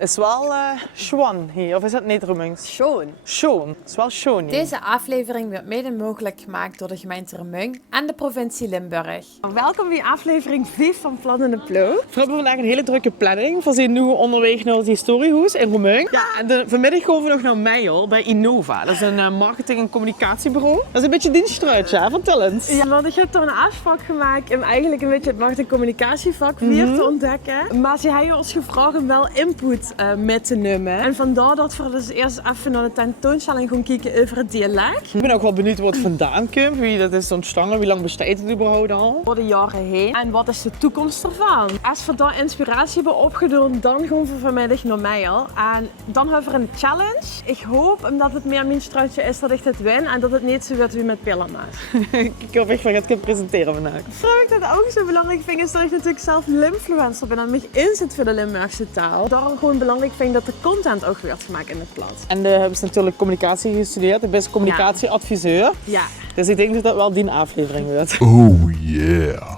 Is wel schoon hier, of is dat niet Remüngs? Schoon. Schoon, is wel schoon hier. Deze aflevering werd mede mogelijk gemaakt door de gemeente Remung en de provincie Limburg. Welkom bij aflevering 5 van Plan in de Ploeg. We hebben vandaag een hele drukke planning. We zijn nu onderweg naar het historiehuis in Remung. Ja, en vanmiddag gaan we nog naar Meijel bij Innova. Dat is een marketing- en communicatiebureau. Dat is een beetje dienstruitje, hè? Vertel eens. Ja, want ik heb toch een afspraak gemaakt om eigenlijk een beetje het marketing- en communicatievak weer te ontdekken. Maar ze hebben ons gevraagd om wel input mee te nemen. En vandaar dat we dus eerst even naar de tentoonstelling gaan kijken over het dialect. Ik ben ook wel benieuwd wat het vandaan komt, wie dat is ontstaan, wie lang bestaat het überhaupt al. Door de jaren heen. En wat is de toekomst ervan? Als we daar inspiratie hebben opgedaan, dan gaan we vanmiddag naar Meijel. En dan hebben we een challenge. Ik hoop, omdat het meer mijn struitje is, dat ik dit win. En dat het niet zo wordt wie met Pillama's. Ik hoop echt dat je het kunt presenteren vandaag. Wat ik dat ook zo belangrijk vind, is dat ik natuurlijk zelf Limfluencer ben en me inzet voor de Limburgse taal. Daarom gewoon belangrijk vind dat de content ook werd gemaakt in het blad. En de hebben ze natuurlijk communicatie gestudeerd. Ik ben communicatieadviseur. Ja. Dus ik denk dat dat wel die aflevering wordt. Oh yeah.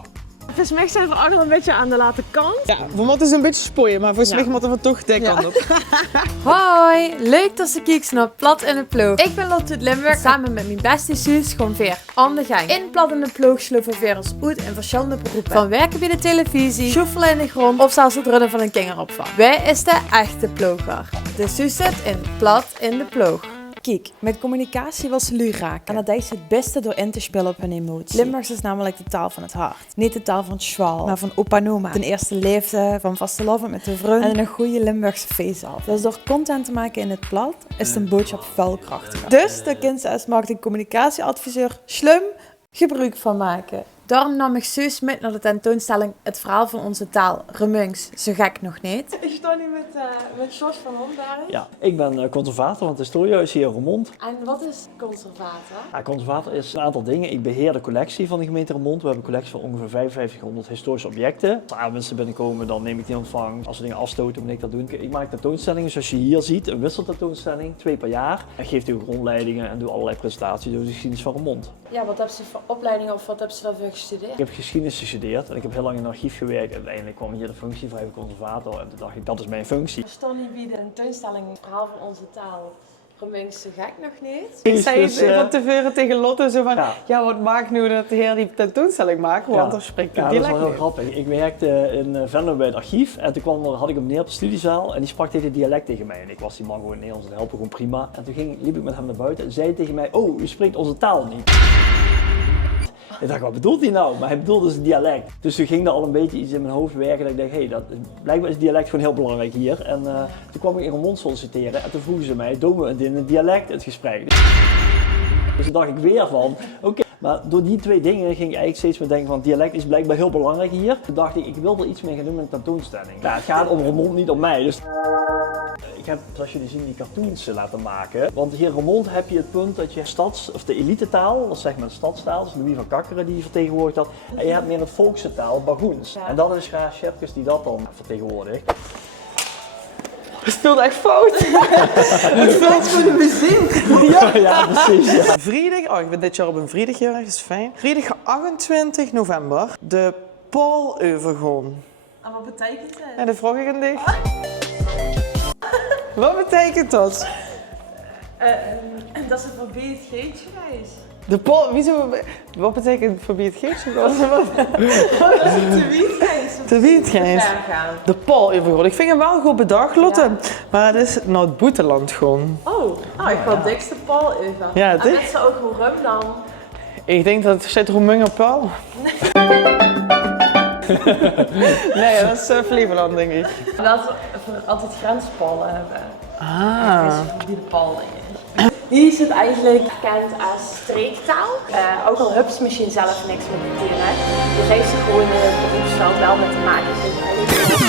Volgens mij zijn we ook nog een beetje aan de late kant. Ja, we moeten ze een beetje spoeien, maar volgens mij moeten we toch de kant op. Hoi, leuk dat ze kijkt naar Plat in de Ploeg. Ik ben Lotte uit Limburg. Samen met mijn beste zus gaan weer aan de gang. In Plat in de Ploeg sloven we weer ons uit in verschillende beroepen. Van werken bij de televisie, sjoefelen in de grond of zelfs het runnen van een kinderopvang. Wij is de echte ploger. De zus zit in Plat in de Ploeg. Kijk, met communicatie wil ze lui raken. En dat deed ze het beste door in te spelen op hun emotie. Limburgs is namelijk de taal van het hart. Niet de taal van het schwal, maar van opa en oma. Ten eerste leefde van vastelovend met de vriend en een goede Limburgse face af. Dus door content te maken in het plat, is het een boodschap veel krachtiger. Dus daar kind ze als marketing communicatieadviseur slim gebruik van maken. Daarom nam ik zus met naar de tentoonstelling Het Verhaal van Onze Taal, Remungs, zo gek nog niet. Ik sta nu met Jos van Homberg. Ja, ik ben conservator van het historiehuis hier in Roermond. En wat is conservator? Ja, conservator is een aantal dingen. Ik beheer de collectie van de gemeente Roermond. We hebben een collectie van ongeveer 5500 historische objecten. Als mensen binnenkomen, dan neem ik die in ontvang. Als ze dingen afstoten, moet ik dat doen. Ik maak tentoonstellingen zoals je hier ziet, een wisseltentoonstelling, 2 per jaar. Ik geef ook rondleidingen en doe allerlei presentaties over de geschiedenis van Roermond. Ja, wat hebben ze voor opleidingen of wat hebben ze daarvoor gestudeerd? Ik heb geschiedenis gestudeerd en ik heb heel lang in een archief gewerkt. Uiteindelijk kwam hier de functie vrij conservator en toen dacht ik, dat is mijn functie. We staan hier bij de tentoonstelling Het Verhaal van Onze Taal. Remungs, zo gek nog niet. Ik zei Dus, van tevoren tegen Lotte zo van, ja. ja wat maakt nu dat de heer die tentoonstelling maakt, want dan spreekt hij ja, dat is wel dialect heel niet. grappig. Ik werkte in Venlo bij het archief en toen had ik hem neer op de studiezaal en die sprak tegen dialect tegen mij. En ik was die man gewoon Nederlands en helpen gewoon prima. En toen liep ik met hem naar buiten en zei tegen mij, oh, u spreekt onze taal niet. Ik dacht, wat bedoelt hij nou? Maar hij bedoelde dus dialect. Dus toen ging er al een beetje iets in mijn hoofd werken dat ik dacht, hey, blijkbaar is dialect gewoon heel belangrijk hier. En toen kwam ik in Roermond solliciteren en toen vroegen ze mij, doen we in een dialect het gesprek? Dus toen dacht ik weer van, oké. Maar door die 2 dingen ging ik eigenlijk steeds meer denken van dialect is blijkbaar heel belangrijk hier. Toen dacht ik wil er iets mee gaan doen met een tentoonstelling. Nou, het gaat om Roermond, niet om mij. Dus ik heb, zoals jullie zien, die cartoons laten maken. Want hier in Roermond heb je het punt dat je of de elitetaal, dat is zeg maar de stadstaal, dus Louis van Kakkeren die vertegenwoordigt dat. En je hebt meer het volkse taal, Bagoens. Ja. En dat is Graaf Schepkes die dat dan vertegenwoordigt. Het speelt echt fout. Het speelt voor de muziek. Ja, precies. Ja. Vrijdag, ik ben dit jaar op een vrijdagjaar, dat is fijn. Vrijdag 28 november, de Paul-Overgoon. En wat betekent dat? En de vraag ik aan dich. Wat betekent dat? Dat ze voorbij het geetje is. De Paul, wat betekent voorbij het geestje? De wietgeest. De wietgeest. De Paul-Overgoon. Ik vind hem wel goed bedacht, Lotte. Ja. Maar het is naar het buitenland gewoon. Oh, ik wil het dikste Paul over. Ja, en dit? met ze ook hoe rum dan? Ik denk dat het zit Roemung op Paul. Nee, dat is Flevoland, denk ik. Dat we altijd grenspalen hebben. Ah. Die de Paul is. Hier is het eigenlijk bekend als streektaal. Ook al hebben ze misschien zelf niks met de dialect. Dus heeft ze gewoon in het beroepsveld wel met te maken.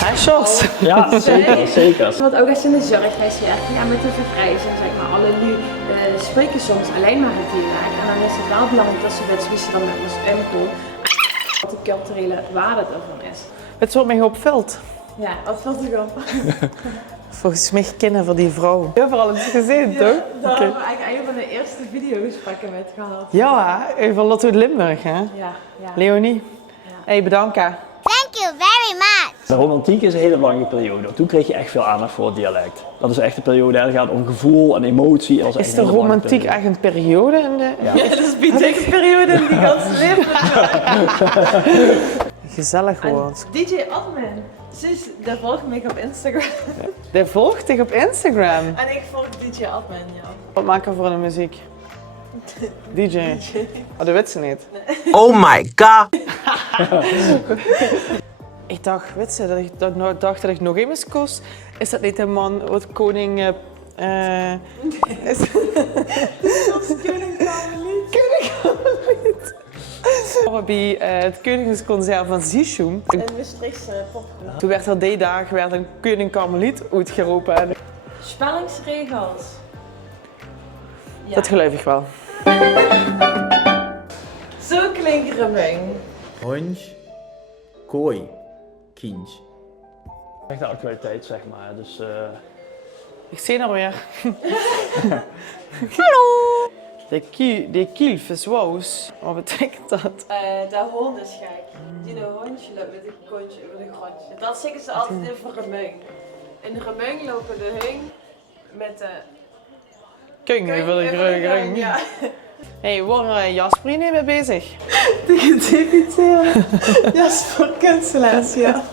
Hij Jos. Ja, zeker, zeker. Want ook als ze in de zorg werken, ja, met de vergrijzing, zeg maar, alle nu spreken soms alleen maar het dialect. En dan is het wel belangrijk dat ze weten wie ze dan met ons omgaan. Wat de culturele waarde ervan is. Het is wat mij opvalt. Ja, wat valt er op? Volgens mij kennen voor die vrouw. Overal het gezien, toch? Daar hebben we eigenlijk een van de eerste videogesprekken met gehad. Ja, even Lotte uit Limburg, hè? Ja. Leonie. Ja. Hey, bedankt. Thank you very much. De romantiek is een hele belangrijke periode. Toen kreeg je echt veel aandacht voor het dialect. Dat is echt de periode, het gaat om gevoel en emotie. En dat Is de romantiek echt een periode in de... Ja. Ja, dat is een periode in die ganse leven. Gezellig woord. DJ Admin. Zus, dat volgt mij op Instagram. Die volgt dich op Instagram. En ik volg DJ Admin, ja. Wat maken we voor de muziek? DJ. Oh, dat weet ze niet. Oh my god! Ik dacht, weet ze, dat ik nog eens kost. Is dat niet een man wat koning... is... Koning Karmeliet. Koning Karmeliet. Bij het Koningsconcert van Zichum. Een Maastrichtse popgroep. Toen werd er die dag een Koning Karmeliet uitgeroepen. En Spellingsregels. Ja. dat geloof ik wel. Zo klinkt Remung. Honj, kooi, kindje. Echt de actualiteit, zeg maar. Dus, Ik zie nou weer. Hallo! De kielf is wous. Wat betekent dat? De hond is gek. Die hondje loopt met een kontje over de grondje. Dat zeggen ze altijd in Remung. In Remung lopen de hung met de... Kung, wil ik rug. Ja. Hey, waar Jasper hier mee bezig? De gedepiteerde Jasper Kunstelaars, ja.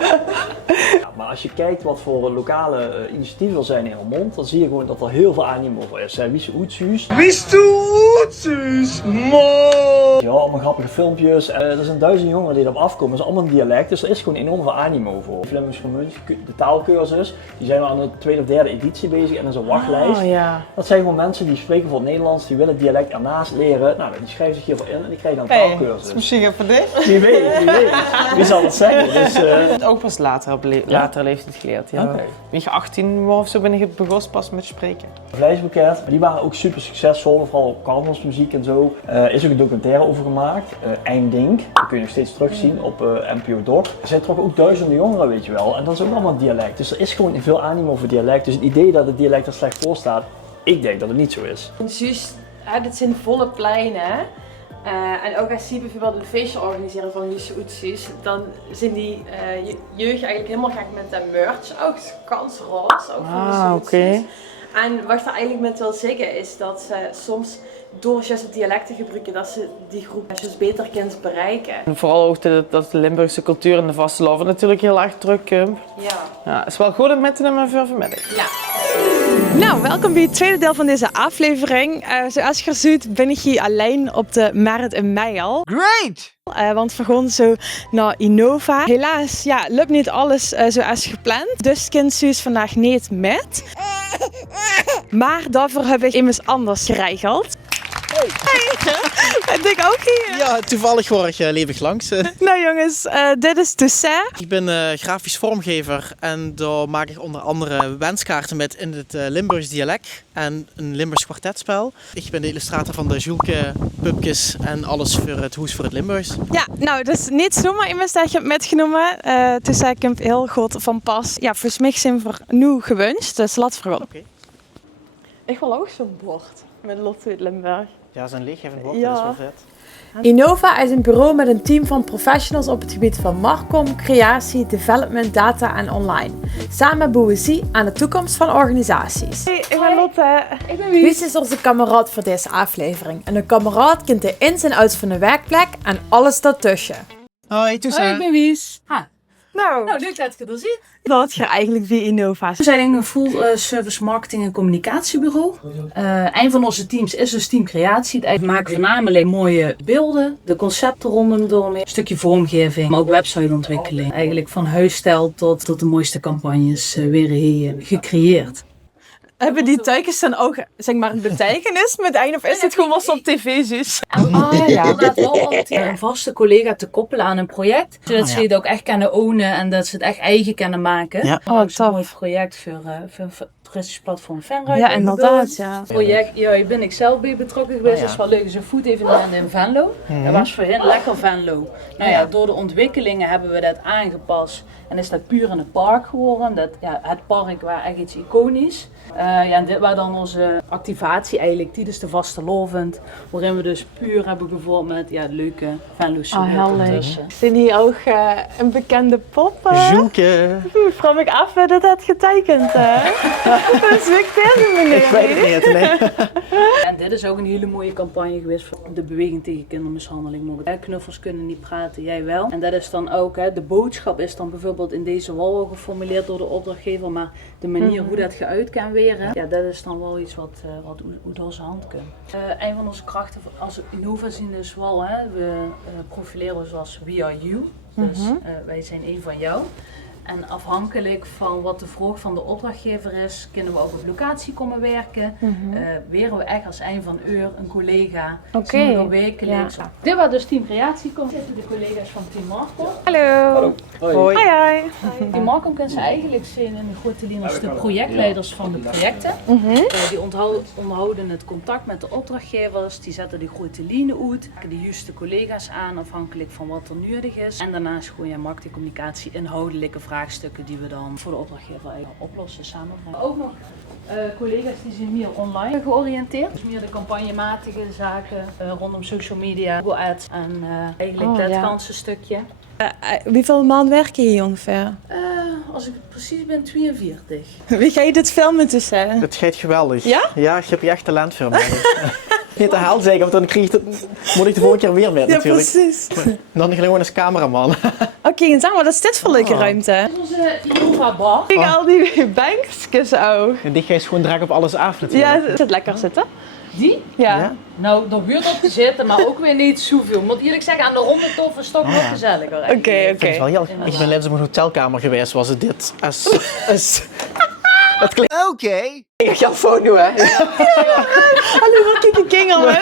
ja, maar als je kijkt wat voor lokale initiatieven er zijn in Helmond, dan zie je gewoon dat er heel veel animo voor is. Wie is Oetsuus? Ja, allemaal grappige filmpjes. Er zijn 1000 jongeren die erop afkomen. Dat is allemaal een dialect, dus er is gewoon enorm veel animo voor. Flemings Gemunt, de taalkursus, die zijn al aan de 2e of 3e editie bezig en er is een wachtlijst. Oh ja. Dat zijn gewoon mensen die spreken voor het Nederlands, die willen het dialect ernaast leren. Nou, die schrijven zich hiervoor in en die krijgen dan een taalkursus. Misschien even dit. Wie weet, wie weet. Wie zal het zeggen? Dus, Ook pas later op latere leeftijd geleerd. Ja. Oké. Toen je 18 was of zo ben ik begonnen pas met spreken. Vleesbekend, die waren ook super succesvol, vooral op carnavalsmuziek en zo. Is ook een documentaire over gemaakt, Eindink. Dat kun je nog steeds terugzien op NPO Doc. Er zijn toch ook duizenden jongeren, weet je wel. En dat is ook allemaal dialect. Dus er is gewoon veel animo voor dialect. Dus het idee dat het dialect er slecht voor staat, ik denk dat het niet zo is. Juist, dit zijn volle pleinen. En ook als je bijvoorbeeld een feestje organiseren van Jusse Oetsuus, dan zijn die jeugd eigenlijk helemaal gek met de merch. Ook kans roze, ook van Jusse Oetsuus. En wat er eigenlijk met wil zeggen is dat ze soms door juist het dialect te gebruiken, dat ze die groep juist beter kunnen bereiken. En vooral ook dat de Limburgse cultuur en de vastelavond natuurlijk heel erg druk komt. Ja. Ja, het is wel goed om met te nemen voor vanmiddag. Ja. Nou, welkom bij het tweede deel van deze aflevering. Zoals je ziet ben ik hier alleen op de markt in Meijel. Great! Want we gaan zo naar Innova. Helaas loopt niet alles zoals gepland. Dus kind Suus vandaag niet met. Maar daarvoor heb ik immers anders geregeld. Hey! Ben ik ook hier? Ja, toevallig word ik levig langs. Nou jongens, dit is Toussaint. Ik ben grafisch vormgever en daar maak ik onder andere wenskaarten met in het Limburgs dialect en een Limburgs kwartetspel. Ik ben de illustrator van de Joelke, pupjes en alles voor het Hoes voor het Limburgs. Ja, nou, dus niet zomaar immers dat je hebt metgenomen. Toussaint komt heel goed van pas. Ja, volgens mij zijn we nu gewünscht, dus laten we gewoon. Oké. Ik wil ook zo'n bord met Lotte uit Limburg. Ja, zo'n leeggevend bord, Ja. dat is wel vet. Innova is een bureau met een team van professionals op het gebied van marketing, creatie, development, data en online. Samen bouwen ze aan de toekomst van organisaties. Hey, ik ben Lotte. Ik ben Wies is onze kameraad voor deze aflevering. En een kameraad kent de ins en outs van de werkplek en alles daartussen. Hoi, Toussaint. Ik ben Wies. Nou, Leuk dat je er ziet. dat je eigenlijk bij Innova. We zijn een full service marketing en communicatiebureau. Een van onze teams is dus team creatie. Wij maken voornamelijk mooie beelden, de concepten rondom, een stukje vormgeving, maar ook websiteontwikkeling. Eigenlijk van huisstijl tot de mooiste campagnes weer hier gecreëerd. Hebben die tuikens dan ook zeg maar een betekenis met eind of is het gewoon wat ze op tv zus? Inderdaad wel altijd een vaste collega te koppelen aan een project. Zodat ze het ook echt kunnen ownen en dat ze het echt eigen kunnen maken. Ja. Oh, Een tof. mooi project voor het toeristisch platform Venray. Ja, inderdaad, ja. Project, ja, hier ben ik zelf bij betrokken geweest. ja. Dat is wel leuk. Het is een food evenement in Venlo. Dat was voor hen lekker Venlo. Nou ja, door de ontwikkelingen hebben we dat aangepast. En is dat puur in het park geworden. Dat, ja, het park was echt iets iconisch. En dit was dan onze activatie eigenlijk tijdens de vastelovend. Waarin we dus puur hebben gevoerd met leuke Venlo's ertussen. Zijn hier ook een bekende pop? Joelke. Ik vraag me af wie dat had getekend. Dat is ik deze meneer. Ik weet het niet, nee. En dit is ook een hele mooie campagne geweest voor de beweging tegen kindermishandeling. Knuffels kunnen niet praten, jij wel. En dat is dan ook, de boodschap is dan bijvoorbeeld in deze wal geformuleerd door de opdrachtgever, maar de manier hoe dat geuit kan weren, dat is dan wel iets wat door zijn hand kan. Een van onze krachten als Innova zien dus wel, we profileren ons als We Are You, dus wij zijn één van jou. En afhankelijk van wat de vraag van de opdrachtgever is, kunnen we ook op locatie komen werken. Weren we echt als een van een collega. Zien we dan wekelijks. Ja. Dit was dus Team Creatie. Kom zitten de collega's van Team Marco. Hallo. Hoi. Hoi. Team Marco kan ze eigenlijk zien in de grote lijn als de projectleiders van de projecten. Die onderhouden het contact met de opdrachtgevers. Die zetten de grote lijnen uit. De juiste collega's aan afhankelijk van wat er nodig is. En daarnaast gewoon marketingcommunicatie, inhoudelijke vraagstukken die we dan voor de opdrachtgever oplossen, samenbrengen. Ook nog collega's die zijn meer online georiënteerd. Dus meer de campagnematige zaken rondom social media, Google Ads en eigenlijk dat ganse stukje. Hoeveel maanden werk je hier ongeveer? Als ik precies ben, 42. Wie ga je dit filmen tussen? Het gaat geweldig. Ja? Ja, je hebt hier echt talent voor mij. Niet te haal zeggen, want dan moet ik de volgende keer weer met natuurlijk. Ja, precies. Dan gewoon als cameraman. Oké, en zeg maar, wat is dit voor leuke ruimte? Dit is onze Innova bar. Kijk, al die bankjes ook. En die ga je gewoon direct op alles af natuurlijk. Ja, zit lekker zitten. Die? Ja. Nou, daar huurt op te zitten, maar ook weer niet zoveel. Ik moet eerlijk zeggen, aan de ronde tof is toch nog gezelliger. Oké. Ik vind het wel heel... Ik ben net op een hotelkamer geweest, was het dit. Dat klinkt... Oké. Ik ga foto doen, hè. Hallo, wat kijk ik ging al, hè?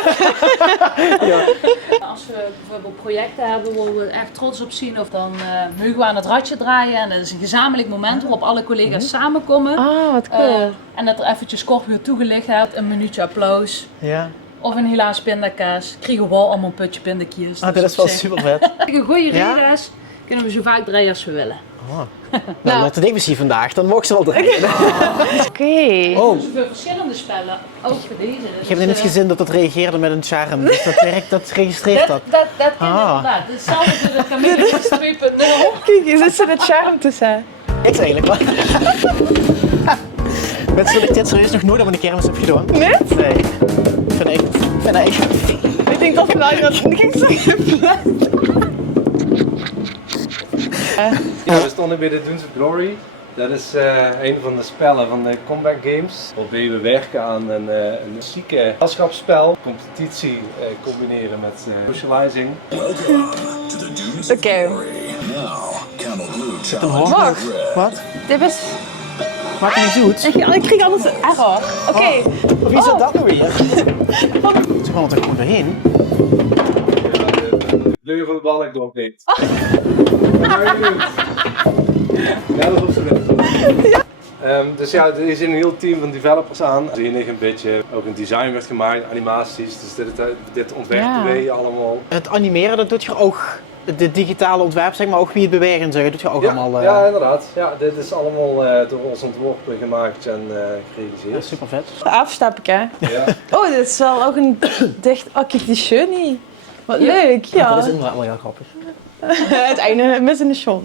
Als we bijvoorbeeld projecten hebben waar we echt trots op zien, of dan mogen we aan het radje draaien. En dat is een gezamenlijk moment waarop alle collega's samenkomen. Oh, wat cool. En dat er eventjes kort weer toegelicht hebt, een minuutje applaus. Ja. Of een helaas pindakaas. Kriegen we wel allemaal een putje pindakaas. Ah, dat is wel super vet. Een goede reden is, kunnen we zo vaak draaien als we willen. Nou, Lotte Davis hier vandaag, dan mocht ze wel draaien. Oké. Oh, Zoveel verschillende spellen, ook voor deze. ik heb net gezien dat het reageerde met een charm. Dus dat werkt, dat registreert dat. Dat kan inderdaad. Hetzelfde de Camellias 2.0. Kijk, hier zit ze het charm tussen. Ik eigenlijk wel. Met zo'n ik dit serieus nog nooit op een kermis heb gedaan. Nee? Nee. Vind ik. Ik denk dat we nou iemand ging zeggen. Ja, we stonden bij de Dunes of Glory. Dat is een van de spellen van de Combat Games. Waarbij we werken aan een chique gezelschapsspel. Competitie combineren met socializing. Oké. Wacht. Wat? Dit is... Maak je niet zoet? Ik kreeg anders een error. Oké. Wie is dat nou weer? Ze gaan er toch gewoon doorheen? De kleur van de bal ik doorgeeft. Ja, dat is op zijn weg. Dus ja, er zit een heel team van developers aan. Er is een beetje ook een design werd gemaakt, animaties. Dus dit ontwerpen wij allemaal. Het animeren, dat doet je ook. De digitale ontwerp, zeg maar, ook wie het bewegen, zeg, dat doet je ook allemaal. Ja, inderdaad. Ja, dit is allemaal door ons ontworpen, gemaakt en gerealiseerd. Ja, super vet. Afstapje. Ja. Oh, dit is wel ook een dicht... Oh, kijk die shirt niet. Wat leuk, ja. Dat is inderdaad wel heel grappig. Het einde mis in de show.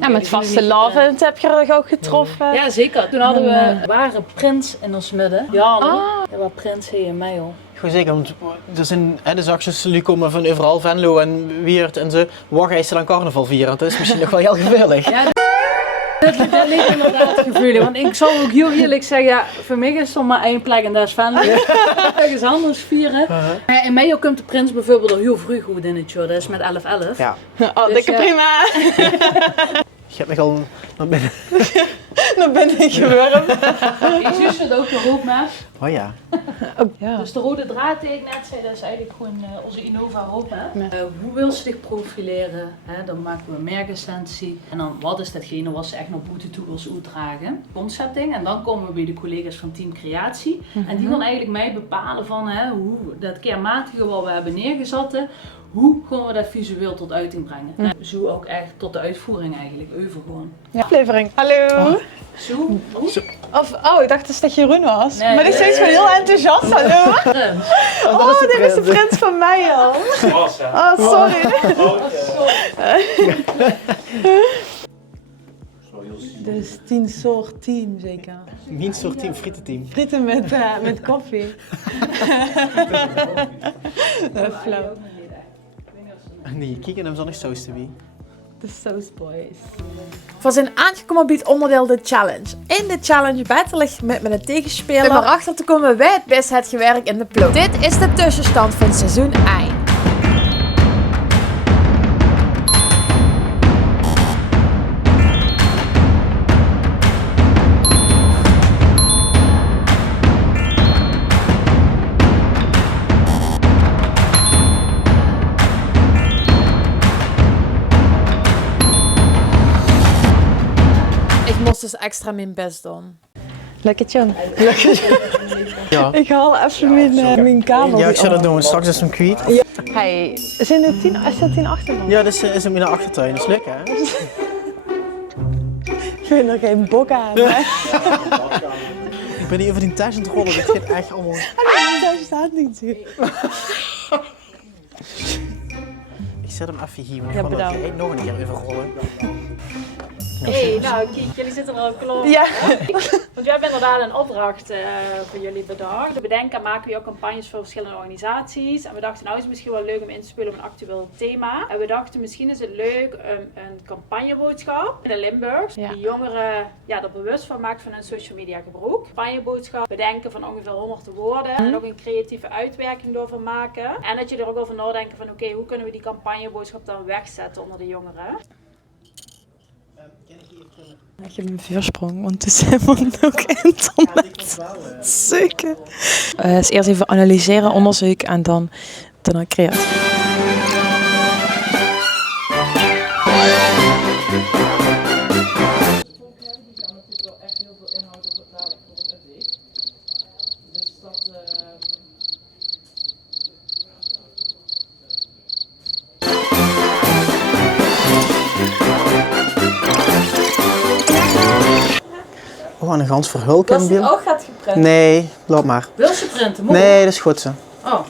Ja, met vaste love heb je er ook getroffen. Ja, zeker. Toen hadden we ware Prins in ons midden. Ja, dat was Prins en mij al. Gewoon zeker, want er zijn de zakjes die komen van overal, Venlo en Weert en zo. Waar ga je ze dan carnaval vieren? Dat is misschien nog wel heel gevaarlijk. Ja, dat leek inderdaad gevoelig. Want ik zal ook heel eerlijk zeggen, ja, voor mij is er maar één plek en dat is Venlo. Ergens anders vieren. In Meio komt de Prins bijvoorbeeld al heel vroeg goed in het show. Dat is met 11-11. Ja. Oh, Dus, dikke prima. Je hebt me al naar binnen. Dan ben ik gewurmd. Ik zus het ook de roodmes. Oh ja. Ja. Dus de rode draad die ik net zei, dat is eigenlijk gewoon onze Innova roadmap. Hoe wil ze zich profileren? Dan maken we een merkessentie. En dan wat is datgene wat ze echt naar buiten toe wil uitdragen? Concepting. En dan komen we bij de collega's van Team Creatie. En die gaan eigenlijk mij bepalen van hoe dat kernmatige wat we hebben neergezet. Hoe gaan we dat visueel tot uiting brengen? Zo ook echt tot de uitvoering eigenlijk, over gewoon. Ja. Aflevering. Hallo. Zo. Of, ik dacht dus dat Jeroen was. Nee. Maar die is steeds gewoon heel enthousiast. Hallo. Oh, dit is de prins van mij al. Oh, sorry. Dus 10 soort team zeker. Mijn soort team, frietenteam. Frieten met koffie. Flauw. Nee, kijk en hem zonnig saus te wie. De Sauce Boys. We zijn aangekomen bij het onderdeel de challenge. In de challenge battle ik met een tegenspeler om erachter te komen wie het best het gewerkt in de ploeg. Dit is de tussenstand van seizoen 1. Ik moest dus extra mijn best doen. Lekker John. Ja. Ik haal even mijn kamer. Ja, ik zou dat doen. Straks is hem kwijt. Hey, zijn er 10 achterban? Ja, dus is hem in de achtertuin. Dat is leuk, hè? Ik vind er geen bok aan. Hè? Ik ben hier over die thuis aan het rollen. Dit gaat echt allemaal... Daar staat niet hier. Ik zet hem even hier. Want Ja, ik ga bedankt. er nog een keer even rollen. Hey, nou kijk, jullie zitten er al klaar. Ja. Want we hebben inderdaad een opdracht voor jullie bedacht. Te bedenken maken we ook campagnes voor verschillende organisaties. En we dachten, nou is het misschien wel leuk om in te spelen op een actueel thema. En we dachten, misschien is het leuk een campagneboodschap in de Limburg. Ja. Die jongeren er bewust van maakt van hun social media gebruik. Campagneboodschap bedenken van ongeveer 100 woorden. En ook een creatieve uitwerking door maken. En dat je er ook over nadenkt van oké, hoe kunnen we die campagneboodschap dan wegzetten onder de jongeren. Ik heb een vuursprong, want het is helemaal ook internet. Zeker. Dus eerst even analyseren, onderzoek en dan creatief. Oh, en een gans verhulken in beeld. ook gaat geprint. Nee, loop maar. Wil ze printen? Nee, dat is goed zo. Oh.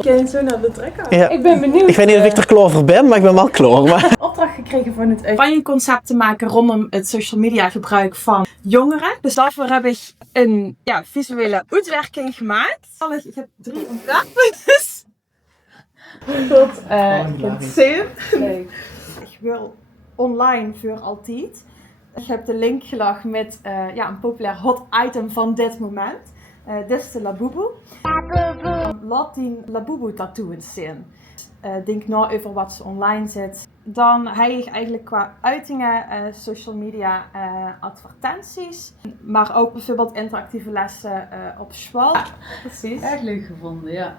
Ken zo naar de trekker? Ja. Ik ben benieuwd. Ik weet niet of ik er klaar voor ben, maar ik ben wel klaar. Maar... Opdracht gekregen voor het campagneconcept te maken rondom het social media gebruik van jongeren. Dus daarvoor heb ik een visuele uitwerking gemaakt. Ik heb 3 ontwerpen. Dus tot kind 7. Ik wil online voor altijd. Ik heb de link gelegd met een populair hot item van dit moment. Dit is de Labubu. Laat die Labubu tattoos zien. Denk na over wat ze online zet. Dan heb ik eigenlijk qua uitingen, social media, advertenties. Maar ook bijvoorbeeld interactieve lessen op school. Ja, precies. Erg leuk gevonden, ja.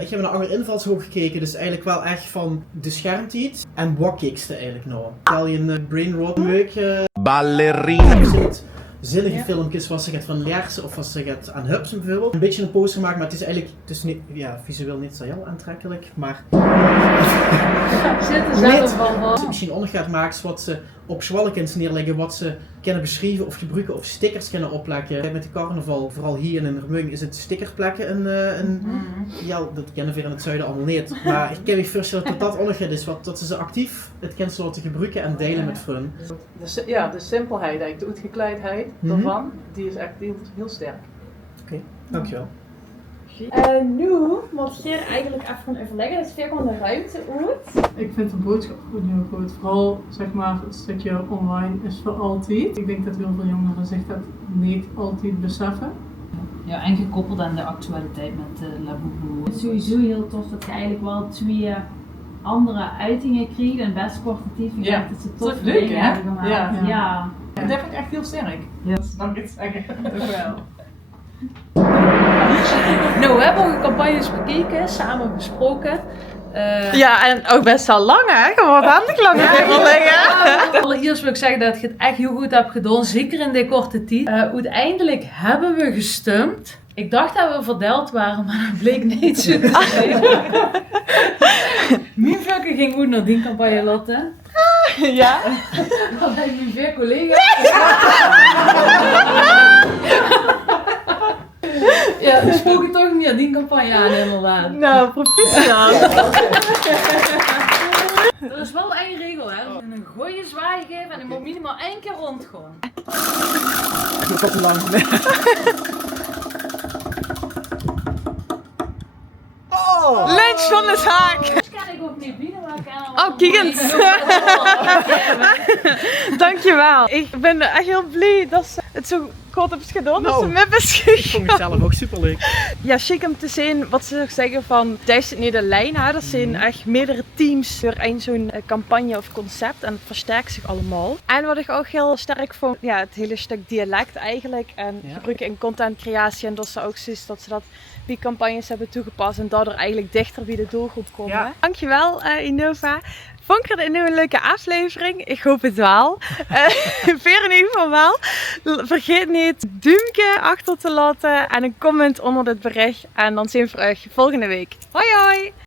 Ik heb naar andere invalshoek gekeken, dus eigenlijk wel echt van de schermtijd en wat kikste eigenlijk nou. Tel je een brainrot leuk. Ballerina. Zinnige filmpjes was ze gaat van leersen of was ze gaat aan hupsen bijvoorbeeld. Een beetje een poster gemaakt, maar het is eigenlijk niet, visueel niet zo heel aantrekkelijk, maar... Zit er zelf van Als je misschien ondergaat maakt wat ze op zwalkens neerleggen, wat ze kunnen beschrijven of gebruiken of stickers kunnen opplakken. Met de carnaval, vooral hier in Remung, is het stickerplakken ja, dat kennen we in het zuiden allemaal niet. Maar ik kan me voorstellen dat dat ondergaat is, dat ze actief het kunnen laten gebruiken en delen met vrienden. De simpelheid, eigenlijk, de uitgekleidheid daarvan, die is echt heel sterk. Oké, dankjewel. Nu moet je eigenlijk even overleggen. Dat is veel van de ruimte uit. Ik vind de boodschap goed heel goed. Vooral zeg maar het stukje online is voor altijd. Ik denk dat heel veel jongeren zich dat niet altijd beseffen. Ja, en gekoppeld aan de actualiteit met Labubu. Het is sowieso heel tof dat je eigenlijk wel 2 andere uitingen krijgt en best kwalitatief. Ik denk dat ze tof leuk, dingen hè? hebben gemaakt. Ja. Dat vind ik echt heel sterk. Ja. Dat mag ik zeggen. Ook wel. Nou, we hebben ook campagnes bekeken, samen besproken. Ja, en ook best wel lang, hè? Ik heb wat handig lang liggen. Allereerst wil ik zeggen dat je het echt heel goed hebt gedaan, zeker in die korte tijd. Uiteindelijk hebben we gestemd. Ik dacht dat we verdeeld waren, maar dat bleek niet zo te zijn. Mijn vluggen ging goed naar die campagne, Lotte. Ja? Dan heb ik mijn 4 collega's. campagne aan inderdaad. Nou, proficiat. Er is wel één regel, hè. Een goeie zwaai geven en ik moet minimaal 1 keer rondgooien. Dat is te lang. Lunch van de zaak! Dat kan ik ook niet bieden, maar ik kan Oh, kijk eens. Dankjewel. Ik ben echt heel blij dat ze het zo goed hebben gedaan. Dat ze me Ik beschikken. vond het zelf ook superleuk. Ja, chic om te zien wat ze zeggen van Thijs het niet alleen. Hè. Dat zijn echt meerdere teams door één zo'n campagne of concept en het versterkt zich allemaal. En wat ik ook heel sterk vond, ja, het hele stuk dialect eigenlijk en gebruiken in contentcreatie en dat ze ook zoiets dat ze dat bij campagnes hebben toegepast en daardoor eigenlijk dichter bij de doelgroep komen. Ja. Dankjewel Innova. Vond ik het nu een leuke aflevering? Ik hoop het wel. Veer in ieder geval wel. Vergeet niet een duimpje achter te laten en een comment onder dit bericht. En dan zien we voor u volgende week. Hoi hoi!